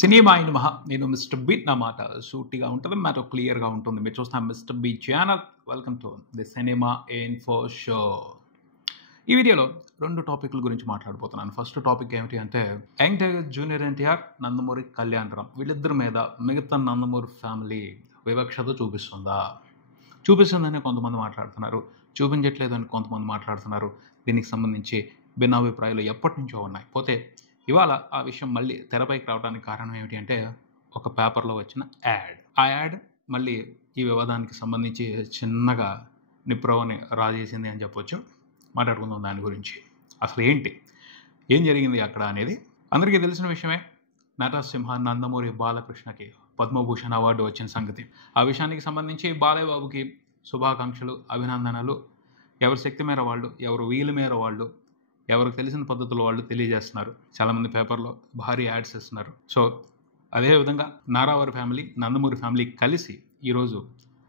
Cinema అయిన మహా నేను మిస్టర్ బీట్ నా మాట సూటిగా ఉంటుంది, మ్యాటర్ క్లియర్గా ఉంటుంది. మీరు చూస్తాం mister beat channel. Welcome to the cinema info show. ఈ వీడియోలో రెండు టాపిక్ల గురించి మాట్లాడబోతున్నాను. ఫస్ట్ టాపిక్ ఏమిటి అంటే, young tiger junior NTR, Nandamuri Kalyan Ram వీళ్ళిద్దరి మీద మిగతా నందమూరి ఫ్యామిలీ వివక్షత చూపిస్తుందని కొంతమంది మాట్లాడుతున్నారు, చూపించట్లేదు అని కొంతమంది మాట్లాడుతున్నారు. దీనికి సంబంధించి భిన్నాభిప్రాయాలు ఎప్పటి నుంచో ఉన్నాయి. పోతే ఇవాళ ఆ విషయం మళ్ళీ తెరపైకి రావడానికి కారణం ఏమిటి అంటే, ఒక పేపర్లో వచ్చిన యాడ్. ఆ యాడ్ మళ్ళీ ఈ వివాదానికి సంబంధించి చిన్నగా నిప్రవని రాజేసింది అని చెప్పొచ్చు. మాట్లాడుకుందాం దాని గురించి. అసలు ఏం జరిగింది అక్కడ అనేది అందరికీ తెలిసిన విషయమే. నటసింహ నందమూరి బాలకృష్ణకి పద్మభూషణ్ అవార్డు వచ్చిన సంగతి. ఆ విషయానికి సంబంధించి బాలయ్య బాబుకి శుభాకాంక్షలు, అభినందనలు. ఎవరి శక్తి మేర వాళ్ళు, ఎవరు వీలు మేర వాళ్ళు, ఎవరికి తెలిసిన పద్ధతులు వాళ్ళు తెలియజేస్తున్నారు. చాలామంది పేపర్లో భారీ యాడ్స్ ఇస్తున్నారు. సో అదేవిధంగా నారావారి ఫ్యామిలీ, నందమూరి ఫ్యామిలీ కలిసి ఈరోజు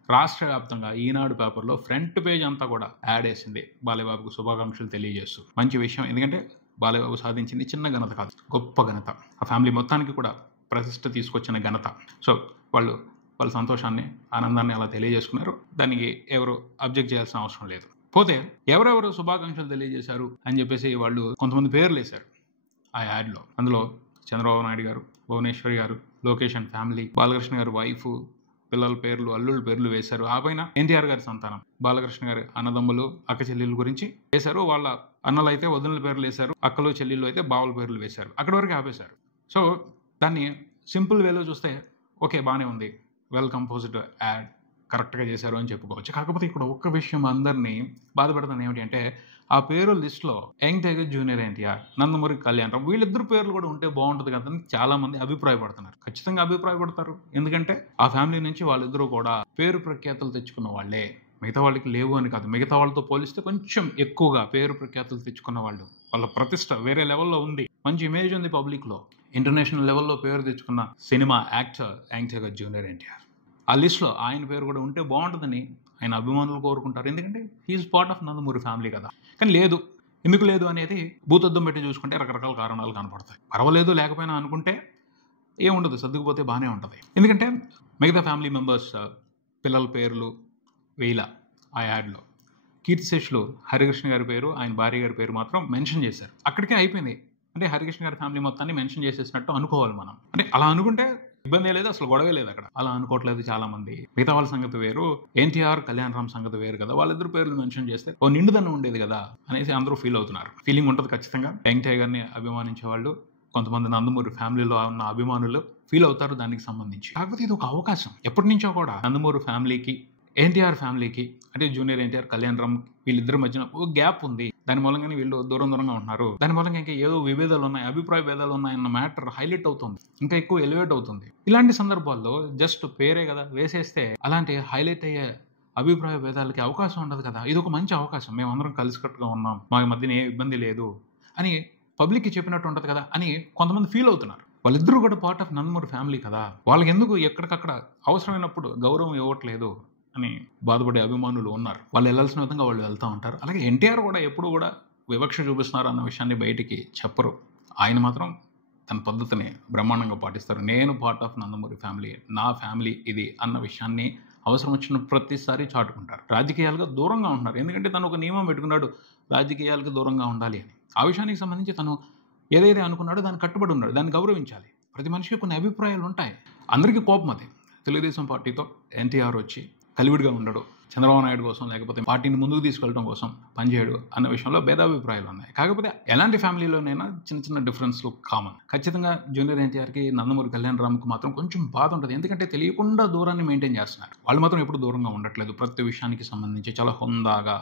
రాష్ట్ర వ్యాప్తంగా ఈనాడు పేపర్లో ఫ్రంట్ పేజ్ అంతా కూడా యాడ్ వేసింది, బాలయ్యబాబుకు శుభాకాంక్షలు తెలియజేస్తూ. మంచి విషయం, ఎందుకంటే బాలయ్యబాబు సాధించింది చిన్న ఘనత కాదు, గొప్ప ఘనత. ఆ ఫ్యామిలీ మొత్తానికి కూడా ప్రతిష్ట తీసుకొచ్చిన ఘనత. సో వాళ్ళ సంతోషాన్ని, ఆనందాన్ని అలా తెలియజేసుకున్నారు. దానికి ఎవరు అబ్జెక్ట్ చేయాల్సిన అవసరం లేదు. పోతే ఎవరెవరు శుభాకాంక్షలు తెలియజేశారు అని చెప్పేసి వాళ్ళు కొంతమంది పేర్లు వేశారు ఆ యాడ్లో. అందులో చంద్రబాబు నాయుడు గారు, భువనేశ్వరి గారు, లోకేష్ అండ్ ఫ్యామిలీ, బాలకృష్ణ గారు వైఫ్, పిల్లల పేర్లు, అల్లుళ్ళ పేర్లు వేశారు. ఆ పైన ఎన్టీఆర్ గారి సంతానం, బాలకృష్ణ గారి అన్నదమ్ములు, అక్క చెల్లెళ్ళ గురించి వేశారు. వాళ్ళ అన్నలు అయితే వదినల పేర్లు వేశారు, అక్కలు చెల్లెళ్ళు అయితే బావుల పేర్లు వేశారు. అక్కడి వరకు ఆపేశారు. సో దాన్ని సింపుల్ వేలో చూస్తే ఓకే, బాగానే ఉంది, వెల్ కంపోజ్డ్ యాడ్, కరెక్ట్గా చేశారు అని చెప్పుకోవచ్చు. కాకపోతే ఇక్కడ ఒక్క విషయం అందరినీ బాధపడుతుంది. ఏమిటి అంటే, ఆ పేరు లిస్ట్లో young tiger junior NTR, Nandamuri Kalyan Ram వీళ్ళిద్దరు పేర్లు కూడా ఉంటే బాగుంటుంది కదా అని చాలామంది అభిప్రాయపడుతున్నారు. ఖచ్చితంగా అభిప్రాయపడతారు. ఎందుకంటే ఆ ఫ్యామిలీ నుంచి వాళ్ళిద్దరూ కూడా పేరు ప్రఖ్యాతులు తెచ్చుకున్న వాళ్ళే. మిగతా వాళ్ళకి లేవు అని కాదు, మిగతా వాళ్ళతో పోలిస్తే కొంచెం ఎక్కువగా పేరు ప్రఖ్యాతులు తెచ్చుకున్న వాళ్ళు. వాళ్ళ ప్రతిష్ట వేరే లెవెల్లో ఉంది, మంచి ఇమేజ్ ఉంది పబ్లిక్లో. ఇంటర్నేషనల్ లెవెల్లో పేరు తెచ్చుకున్న cinema actor young tiger junior NTR. ఆ లిస్ట్లో ఆయన పేరు కూడా ఉంటే బాగుంటుందని ఆయన అభిమానులు కోరుకుంటారు. ఎందుకంటే he's part of Nandamuri family కదా. కానీ లేదు, ఎందుకు లేదు అనేది భూతద్దం పెట్టి చూసుకుంటే రకరకాల కారణాలు కనపడతాయి. పర్వాలేదు లేకపోయినా అనుకుంటే ఏముండదు, సర్దుకుపోతే బాగానే ఉంటుంది. ఎందుకంటే మిగతా ఫ్యామిలీ మెంబర్స్ పిల్లల పేర్లు వేల ఆ యాడ్లో. కీర్తిశేషులు హరికృష్ణ గారి పేరు, ఆయన భార్య గారి పేరు మాత్రం మెన్షన్ చేశారు. అక్కడికే అయిపోయింది. అంటే హరికృష్ణ గారి ఫ్యామిలీ మొత్తాన్ని మెన్షన్ చేసేసినట్టు అనుకోవాలి మనం. అంటే అలా అనుకుంటే ఇబ్బంది లేదు, అసలు గొడవే లేదు అక్కడ. అలా అనుకోవట్లేదు చాలా మంది. మిగతా వాళ్ళ సంగతి వేరు, ఎన్టీఆర్ కళ్యాణ్ రామ్ సంగతి వేరు కదా. వాళ్ళిద్దరు పేర్లు మెన్షన్ చేస్తే ఓ నిండుదనం ఉండేది కదా అనేసి అందరూ ఫీల్ అవుతున్నారు. ఫీలింగ్ ఉంటుంది ఖచ్చితంగా. యంగ్ టైగర్ని అభిమానించే వాళ్ళు, కొంతమంది నందమూరి ఫ్యామిలీలో ఉన్న అభిమానులు ఫీల్ అవుతారు దానికి సంబంధించి. కాకపోతే ఇది ఒక అవకాశం. ఎప్పటి నుంచో కూడా నందమూరి ఫ్యామిలీకి, ఎన్టీఆర్ ఫ్యామిలీకి, అంటే జూనియర్ ఎన్టీఆర్ కళ్యాణ్ రామ్ వీళ్ళిద్దరి మధ్యన ఒక గ్యాప్ ఉంది. దాని మూలంగానే వీళ్ళు దూరంగా ఉంటున్నారు. దాని మూలంగా ఇంకా ఏదో విభేదాలు ఉన్నాయి, అభిప్రాయ భేదాలు ఉన్నాయన్న మ్యాటర్ హైలైట్ అవుతుంది, ఇంకా ఎక్కువ ఎలివేట్ అవుతుంది. ఇలాంటి సందర్భాల్లో జస్ట్ పేరే కదా వేసేస్తే అలాంటి హైలైట్ అయ్యే అభిప్రాయ భేదాలకి అవకాశం ఉండదు కదా. ఇది ఒక మంచి అవకాశం. మేమందరం కలిసికట్టుగా ఉన్నాం, మా మధ్యన ఏ ఇబ్బంది లేదు అని పబ్లిక్కి చెప్పినట్టు ఉంటుంది కదా అని కొంతమంది ఫీల్ అవుతున్నారు. వాళ్ళిద్దరూ కూడా పార్ట్ ఆఫ్ నందమూరి ఫ్యామిలీ కదా. వాళ్ళకి ఎందుకు ఎక్కడికక్కడ అవసరమైనప్పుడు గౌరవం ఇవ్వట్లేదు అని బాధపడే అభిమానులు ఉన్నారు. వాళ్ళు వెళ్ళాల్సిన విధంగా వాళ్ళు వెళ్తూ ఉంటారు. అలాగే ఎన్టీఆర్ కూడా ఎప్పుడు కూడా వివక్ష చూపిస్తున్నారు అన్న విషయాన్ని బయటికి చెప్పరు. ఆయన మాత్రం తన పద్ధతిని బ్రహ్మాండంగా పాటిస్తారు. నేను పార్ట్ ఆఫ్ నందమూరి ఫ్యామిలీ, నా ఫ్యామిలీ ఇది అన్న విషయాన్ని అవసరం వచ్చిన ప్రతిసారి చాటుకుంటారు. రాజకీయాలుగా దూరంగా ఉంటున్నారు. ఎందుకంటే తను ఒక నియమం పెట్టుకున్నాడు, రాజకీయాలకు దూరంగా ఉండాలి అని. ఆ విషయానికి సంబంధించి తను ఏదైతే అనుకున్నాడో దానికి కట్టుబడి ఉన్నాడు, దాన్ని గౌరవించాలి. ప్రతి మనిషికి కొన్ని అభిప్రాయాలు ఉంటాయి. అందరికీ కోపం అది. తెలుగుదేశం పార్టీతో ఎన్టీఆర్ వచ్చి కలివిడిగా ఉండడు, చంద్రబాబు నాయుడు కోసం లేకపోతే పార్టీని ముందుకు తీసుకెళ్ళడం కోసం పనిచేయడు అన్న విషయంలో భేదాభిప్రాయాలు ఉన్నాయి. కాకపోతే ఎలాంటి ఫ్యామిలీలోనైనా చిన్న డిఫరెన్స్లు కామన్. ఖచ్చితంగా జూనియర్ ఎన్టీఆర్కి, నందమూరి కళ్యాణ్ రామ్కి మాత్రం కొంచెం బాధ ఉంటుంది. ఎందుకంటే తెలియకుండా దూరాన్ని మెయింటైన్ చేస్తున్నారు. వాళ్ళు మాత్రం ఎప్పుడు దూరంగా ఉండట్లేదు. ప్రతి విషయానికి సంబంధించి చాలా హుందాగా,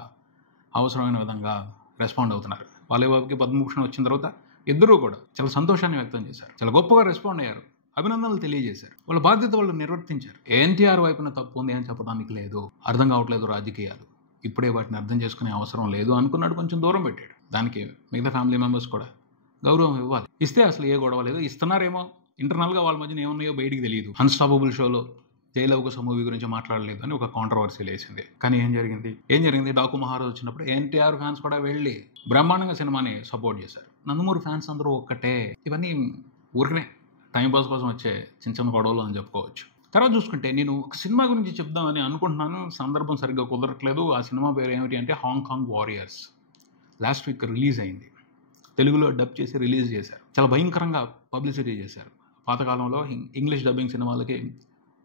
అవసరమైన విధంగా రెస్పాండ్ అవుతున్నారు. బాలయ్యబాబుకి పద్మభూషణ్ వచ్చిన తర్వాత ఇద్దరూ కూడా చాలా సంతోషాన్ని వ్యక్తం చేశారు, చాలా గొప్పగా రెస్పాండ్ అయ్యారు, అభినందనలు తెలియజేశారు. వాళ్ళ బాధ్యత వాళ్ళు నిర్వర్తించారు. ఎన్టీఆర్ వైపున తప్పు ఉంది అని చెప్పడానికి లేదు. అర్థం కావట్లేదు రాజకీయాలు, ఇప్పుడే వాటిని అర్థం చేసుకునే అవసరం లేదు అనుకున్నాడు, కొంచెం దూరం పెట్టాడు. దానికి మిగతా ఫ్యామిలీ మెంబర్స్ కూడా గౌరవం ఇవ్వాలి. ఇస్తే అసలు ఏ గొడవ లేదు. ఇస్తున్నారేమో, ఇంటర్నల్గా వాళ్ళ మధ్యన ఏమున్నాయో బయటికి తెలియదు. అన్స్టాపబుల్ షోలో జైలవకుశ మూవీ గురించి మాట్లాడలేదు అని ఒక కాంట్రవర్సీ లేచింది. కానీ ఏం జరిగింది? డాకు మహారాజ్ వచ్చినప్పుడు ఎన్టీఆర్ ఫ్యాన్స్ కూడా వెళ్ళి బ్రహ్మాండంగా సినిమాని సపోర్ట్ చేశారు. నందమూరి ఫ్యాన్స్ అందరూ ఒక్కటే. ఇవన్నీ ఊరికనే టైంపాస్ కోసం వచ్చే చిన్న చిన్న గొడవలు అని చెప్పుకోవచ్చు. తర్వాత చూసుకుంటే నేను ఒక సినిమా గురించి చెప్దామని అనుకుంటున్నాను, సందర్భం సరిగ్గా కుదరట్లేదు. ఆ సినిమా పేరు ఏమిటి అంటే Hong Kong warriors. Last week release అయింది, తెలుగులో డబ్ చేసి రిలీజ్ చేశారు. చాలా భయంకరంగా పబ్లిసిటీ చేశారు. పాతకాలంలో ఇంగ్లీష్ డబ్బింగ్ సినిమాలకి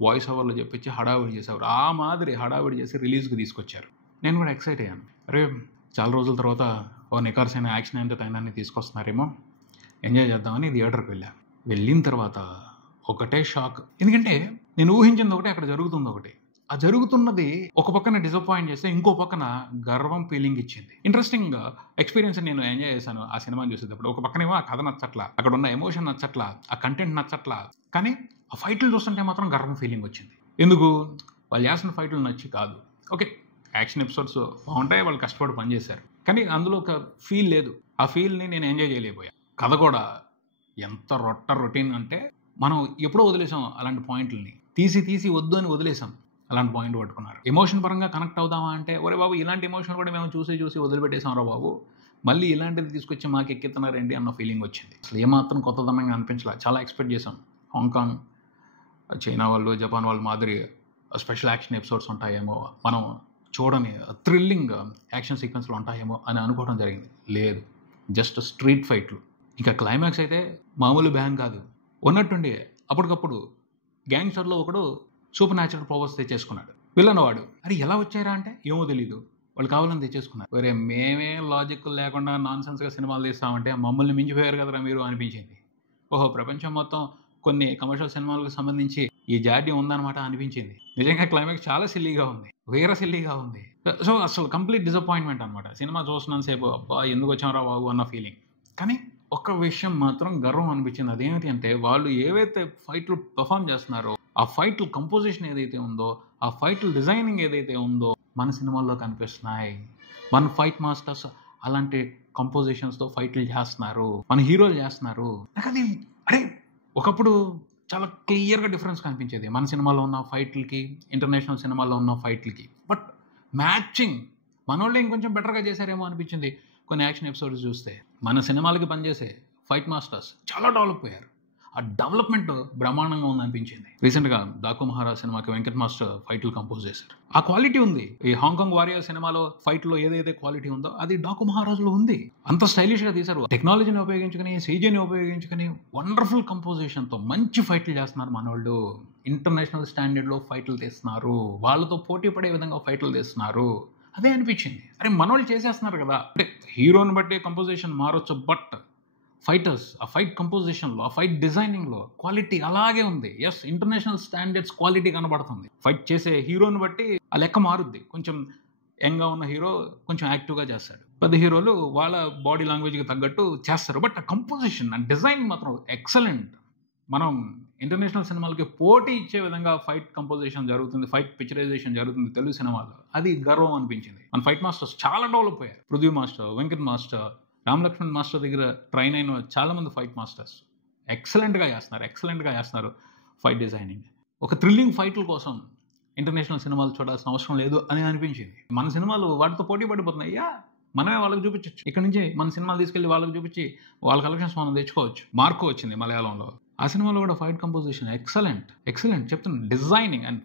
వాయిస్ ఓవర్లు చెప్పించి హడావిడి చేసేవారు. ఆ మాదిరి హడావిడి చేసి రిలీజ్కి తీసుకొచ్చారు. నేను కూడా ఎక్సైట్ అయ్యాను. అరే చాలా రోజుల తర్వాత ఓ నికార్సైన యాక్షన్ ఎంటర్టైనర్ని తీసుకొస్తున్నారేమో, ఎంజాయ్ చేద్దామని థియేటర్కి వెళ్ళాను. వెళ్ళిన తర్వాత ఒకటే షాక్. ఎందుకంటే నేను ఊహించింది ఒకటి, అక్కడ జరుగుతుంది ఒకటి. ఆ జరుగుతున్నది ఒక పక్కన డిసప్పాయింట్ చేస్తే ఇంకో పక్కన గర్వం ఫీలింగ్ ఇచ్చింది. ఇంట్రెస్టింగ్ ఎక్స్పీరియన్స్ నేను ఎంజాయ్ చేశాను ఆ సినిమాని చూసేటప్పుడు. ఒక పక్కనేమో ఆ కథ నచ్చట్లా, అక్కడ ఉన్న ఎమోషన్ నచ్చట్లా, ఆ కంటెంట్ నచ్చట్లా, కానీ ఆ ఫైట్లు చూస్తుంటే మాత్రం గర్వం ఫీలింగ్ వచ్చింది. ఎందుకు? వాళ్ళు చేసిన ఫైట్లు నచ్చి కాదు. ఓకే, యాక్షన్ ఎపిసోడ్స్ బాగుంటాయి, వాళ్ళు కష్టపడి పనిచేశారు, కానీ అందులో ఒక ఫీల్ లేదు. ఆ ఫీల్ని నేను ఎంజాయ్ చేయలేకపోయాను. కథ కూడా ఎంత రొటీన్ అంటే మనం ఎప్పుడో వదిలేసాం అలాంటి పాయింట్లని, తీసి వద్దు అని వదిలేసాం. అలాంటి పాయింట్ పట్టుకున్నారు. ఎమోషన్ పరంగా కనెక్ట్ అవుదామా అంటే, ఒరే బాబు ఇలాంటి ఎమోషన్ కూడా మేము చూసి వదిలిపెట్టేసాం రా బాబు, మళ్ళీ ఇలాంటిది తీసుకొచ్చి మాకు ఎక్కిస్తున్నారేంటి అన్న ఫీలింగ్ వచ్చింది. అసలు ఏమాత్రం కొత్తదనంగా అనిపించలే. చాలా ఎక్స్పెక్ట్ చేసాం. హాంకాంగ్, చైనా వాళ్ళు, జపాన్ వాళ్ళు మాదిరి స్పెషల్ యాక్షన్ ఎపిసోడ్స్ ఉంటాయేమో, మనం చూడని థ్రిల్లింగ్ యాక్షన్ సీక్వెన్స్లు ఉంటాయేమో అని అనుకోవడం జరిగింది. లేదు, జస్ట్ స్ట్రీట్ ఫైట్లు. ఇంకా క్లైమాక్స్ అయితే మామూలు బ్యాంగ్ కాదు. ఉన్నట్టుండి అప్పటికప్పుడు గ్యాంగ్స్టర్లో ఒకడు సూపర్ న్యాచురల్ పవర్స్ తెచ్చేసుకున్నాడు. విలన్ వాడు. అరే ఎలా వచ్చారా అంటే ఏమో తెలీదు, వాళ్ళు కావాలని తెచ్చేసుకున్నారు. వేరే మేమే లాజిక్ లేకుండా నాన్ సెన్స్గా సినిమాలు తీస్తామంటే మమ్మల్ని మించిపోయారు కదరా మీరు అనిపించింది. ఓహో, ప్రపంచం మొత్తం కొన్ని కమర్షియల్ సినిమాలకు సంబంధించి ఈ జాడ్యం ఉందన్నమాట అనిపించింది. నిజంగా క్లైమాక్స్ చాలా సిల్లీగా ఉంది, వేరే సిల్లీగా ఉంది. సో అసలు కంప్లీట్ డిసప్పాయింట్మెంట్ అనమాట. సినిమా చూస్తున్నాను సేపు, అబ్బా ఎందుకు వచ్చామరా బాబు అన్న ఫీలింగ్. కానీ ఒక్క విషయం మాత్రం గర్వం అనిపించింది. అదేమిటి అంటే, వాళ్ళు ఏవైతే ఫైట్లు పర్ఫామ్ చేస్తున్నారో, ఆ ఫైట్లు కంపోజిషన్ ఏదైతే ఉందో, ఆ ఫైట్లు డిజైనింగ్ ఏదైతే ఉందో మన సినిమాల్లో కనిపిస్తున్నాయి. మన ఫైట్ మాస్టర్స్ అలాంటి కంపోజిషన్స్తో ఫైట్లు చేస్తున్నారు, మన హీరోలు చేస్తున్నారు. నాకు అది అరే ఒకప్పుడు చాలా క్లియర్గా డిఫరెన్స్ కనిపించేది మన సినిమాలో ఉన్న ఫైట్లకి, ఇంటర్నేషనల్ సినిమాల్లో ఉన్న ఫైట్లకి. బట్ మ్యాచింగ్ మన వాళ్ళు ఇంకొంచెం బెటర్గా చేశారేమో అనిపించింది. కొన్ని యాక్షన్ ఎపిసోడ్స్ చూస్తే మన సినిమాలకి పనిచేసే ఫైట్ మాస్టర్స్ చాలా డెవలప్ అయ్యారు. ఆ డెవలప్మెంట్ బ్రహ్మాండంగా ఉందనిపించింది. రీసెంట్గా డాకు మహారాజ్ సినిమాకి వెంకట్ మాస్టర్ ఫైట్లు కంపోజ్ చేశారు. ఆ క్వాలిటీ ఉంది. ఈ హాంకాంగ్ వారియర్ సినిమాలో ఫైట్లో ఏదైతే క్వాలిటీ ఉందో అది డాకు మహారాజ్లో ఉంది. అంత స్టైలిష్గా తీశారు. టెక్నాలజీని ఉపయోగించుకుని, సీజీని ఉపయోగించుకుని వండర్ఫుల్ కంపోజిషన్తో మంచి ఫైట్లు చేస్తున్నారు మన వాళ్ళు. ఇంటర్నేషనల్ స్టాండర్డ్లో ఫైట్లు తీస్తున్నారు, వాళ్ళతో పోటీ పడే విధంగా ఫైట్లు తీస్తున్నారు. అదే అనిపించింది. అరే మనోళ్ళు చేసేస్తున్నారు కదా. అంటే హీరోని బట్టి కంపోజిషన్ మారొచ్చు, బట్ ఫైటర్స్ ఆ ఫైట్ కంపోజిషన్లో, ఆ ఫైట్ డిజైనింగ్లో క్వాలిటీ అలాగే ఉంది. ఎస్, ఇంటర్నేషనల్ స్టాండర్డ్స్ క్వాలిటీ కనబడుతుంది. ఫైట్ చేసే హీరోని బట్టి ఆ లెక్క మారుద్ది. కొంచెం యంగ్గా ఉన్న హీరో కొంచెం యాక్టివ్గా చేస్తాడు, పెద్ద హీరోలు వాళ్ళ బాడీ లాంగ్వేజ్కి తగ్గట్టు చేస్తారు. బట్ ఆ కంపోజిషన్ అండ్ డిజైన్ మాత్రం ఎక్సలెంట్. మనం ఇంటర్నేషనల్ సినిమాలకి పోటీ ఇచ్చే విధంగా ఫైట్ కంపోజిషన్ జరుగుతుంది, ఫైట్ పిక్చరైజేషన్ జరుగుతుంది తెలుగు సినిమాలో. అది గర్వం అనిపించింది. మన ఫైట్ మాస్టర్స్ చాలా డెవలప్ అయ్యారు. Prithvi master, Venkat master, Ram Lakshman master దగ్గర ట్రైన్ అయిన చాలామంది ఫైట్ మాస్టర్స్ ఎక్సలెంట్గా చేస్తున్నారు ఫైట్ డిజైనింగ్. ఒక థ్రిల్లింగ్ ఫైట్ల కోసం ఇంటర్నేషనల్ సినిమాలు చూడాల్సిన అవసరం లేదు అని అనిపించింది. మన సినిమాలు వాటితో పోటీ పడిపోతున్నాయి. మనమే వాళ్ళకి చూపించవచ్చు. ఇక్కడ నుంచి మన సినిమాలు తీసుకెళ్ళి వాళ్ళకి చూపించి వాళ్ళ కలెక్షన్స్ మనం తెచ్చుకోవచ్చు. మార్కో వచ్చింది మలయాళంలో. ఆ సినిమాలో కూడా ఫైట్ కంపోజిషన్ ఎక్సలెంట్ చెప్తున్నాను. Designing and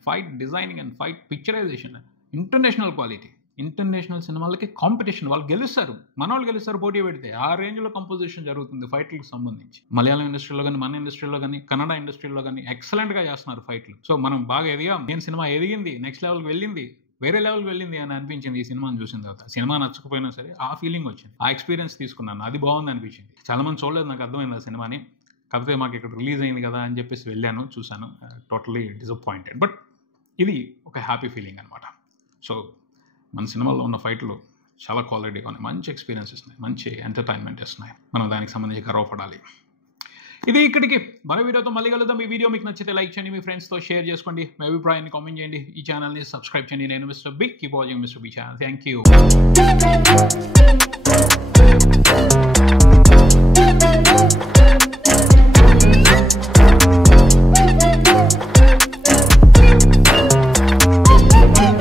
fight picturisation international quality. International సినిమాలకి కాంపిటీషన్, వాళ్ళు గెలుస్తారు, మన వాళ్ళు గెలుస్తారు పోటీ పెడితే. ఆ రేంజ్లో కంపోజిషన్ జరుగుతుంది ఫైట్లకు సంబంధించి. మలయాళం ఇండస్ట్రీలో కానీ, మన ఇండస్ట్రీలో కానీ, కన్నడ ఇండస్ట్రీలో కానీ ఎక్సలెంట్గా చేస్తున్నారు ఫైట్లు. సో మనం బాగా ఎదిగాం. నేను సినిమా ఎదిగింది, నెక్స్ట్ లెవెల్కి వెళ్ళింది, వేరే లెవెల్కి వెళ్ళింది అని అనిపించింది ఈ సినిమాని చూసిన తర్వాత. సినిమా నచ్చకపోయినా సరే ఆ ఫీలింగ్ వచ్చింది, ఆ ఎక్స్పీరియన్స్ తీసుకున్నాను, అది బాగుంది అనిపించింది. చాలామంది చూడలేదు, నాకు అర్థమైంది ఆ సినిమాని. కాకపోతే మాకు ఇక్కడ రిలీజ్ అయింది కదా అని చెప్పేసి వెళ్ళాను, చూశాను, టోటలీ డిసప్పాయింటెడ్. బట్ ఇది ఒక హ్యాపీ ఫీలింగ్ అనమాట. సో మన సినిమాలో ఉన్న ఫైట్లు చాలా క్వాలిటీగా ఉన్నాయి, మంచి ఎక్స్పీరియన్స్ ఇస్తున్నాయి, మంచి ఎంటర్టైన్మెంట్ ఇస్తున్నాయి. మనం దానికి సంబంధించి గర్వపడాలి. ఇది ఇక్కడికి. మరో వీడియోతో మళ్ళీ కలుద్దాం. ఈ వీడియో మీకు నచ్చితే లైక్ చేయండి, మీ ఫ్రెండ్స్తో షేర్ చేసుకోండి, మీ అభిప్రాయాన్ని కామెంట్ చేయండి, ఈ ఛానల్ని సబ్స్క్రైబ్ చేయండి. నేను mister big, keep watching mister B channel. Thank you.